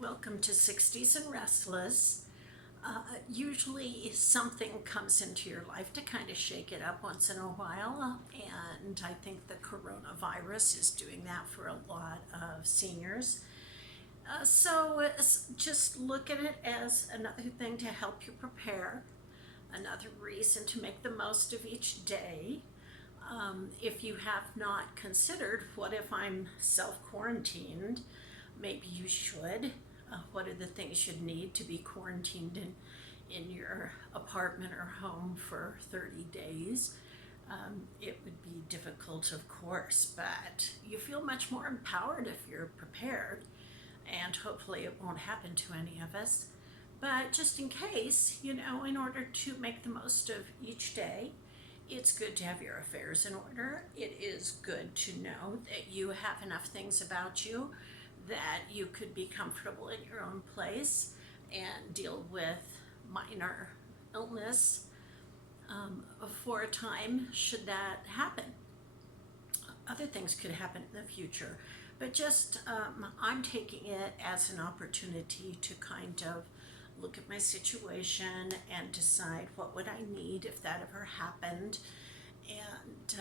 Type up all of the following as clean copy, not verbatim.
Welcome to 60s and Restless. Usually something comes into your life to kind of shake it up once in a while, and I think the coronavirus is doing that for a lot of seniors. Just look at it as another thing to help you prepare, another reason to make the most of each day. If you have not considered, what if I'm self quarantined? Maybe you should. What are the things you'd need to be quarantined in your apartment or home for 30 days? It would be difficult, of course, but you feel much more empowered if you're prepared, and hopefully it won't happen to any of us. But just in case, in order to make the most of each day, it's good to have your affairs in order. It is good to know that you have enough things about you that you could be comfortable in your own place and deal with minor illness for a time should that happen. Other things could happen in the future, but I'm taking it as an opportunity to kind of look at my situation and decide what would I need if that ever happened. And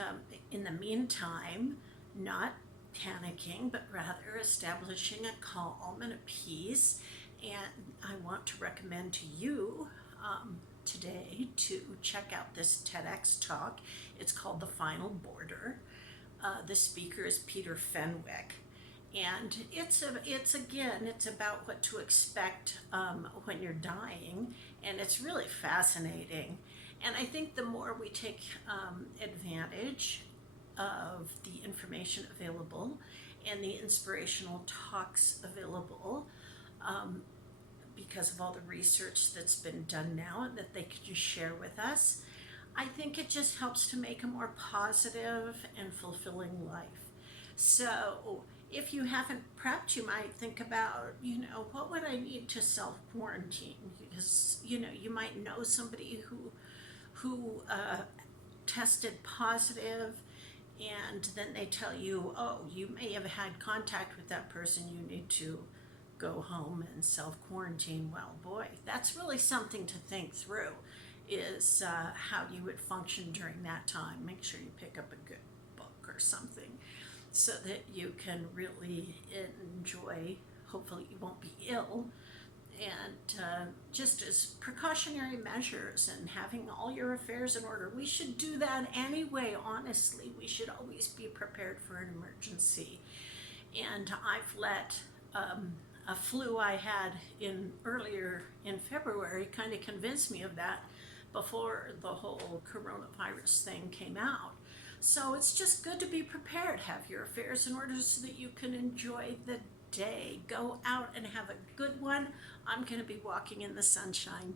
in the meantime, not panicking, but rather establishing a calm and a peace. And I want to recommend to you today to check out this TEDx talk. It's called The Final Border. The speaker is Peter Fenwick. And it's about what to expect when you're dying, and it's really fascinating. And I think the more we take advantage of the information available and the inspirational talks available, because of all the research that's been done now and that they could just share with us, I think it just helps to make a more positive and fulfilling life. So if you haven't prepped, you might think about, what would I need to self-quarantine? Because, you might know somebody who tested positive, and then they tell you, oh, you may have had contact with that person, you need to go home and self-quarantine. Well, boy, that's really something to think through, is how you would function during that time. Make sure you pick up a good book or something so that you can really enjoy, hopefully you won't be ill, and just as precautionary measures and having all your affairs in order. We should do that anyway, honestly. We should always be prepared for an emergency. And I've let a flu I had earlier in February kind of convince me of that before the whole coronavirus thing came out. So it's just good to be prepared, have your affairs in order so that you can enjoy the day. Go out and have a good one. I'm going to be walking in the sunshine.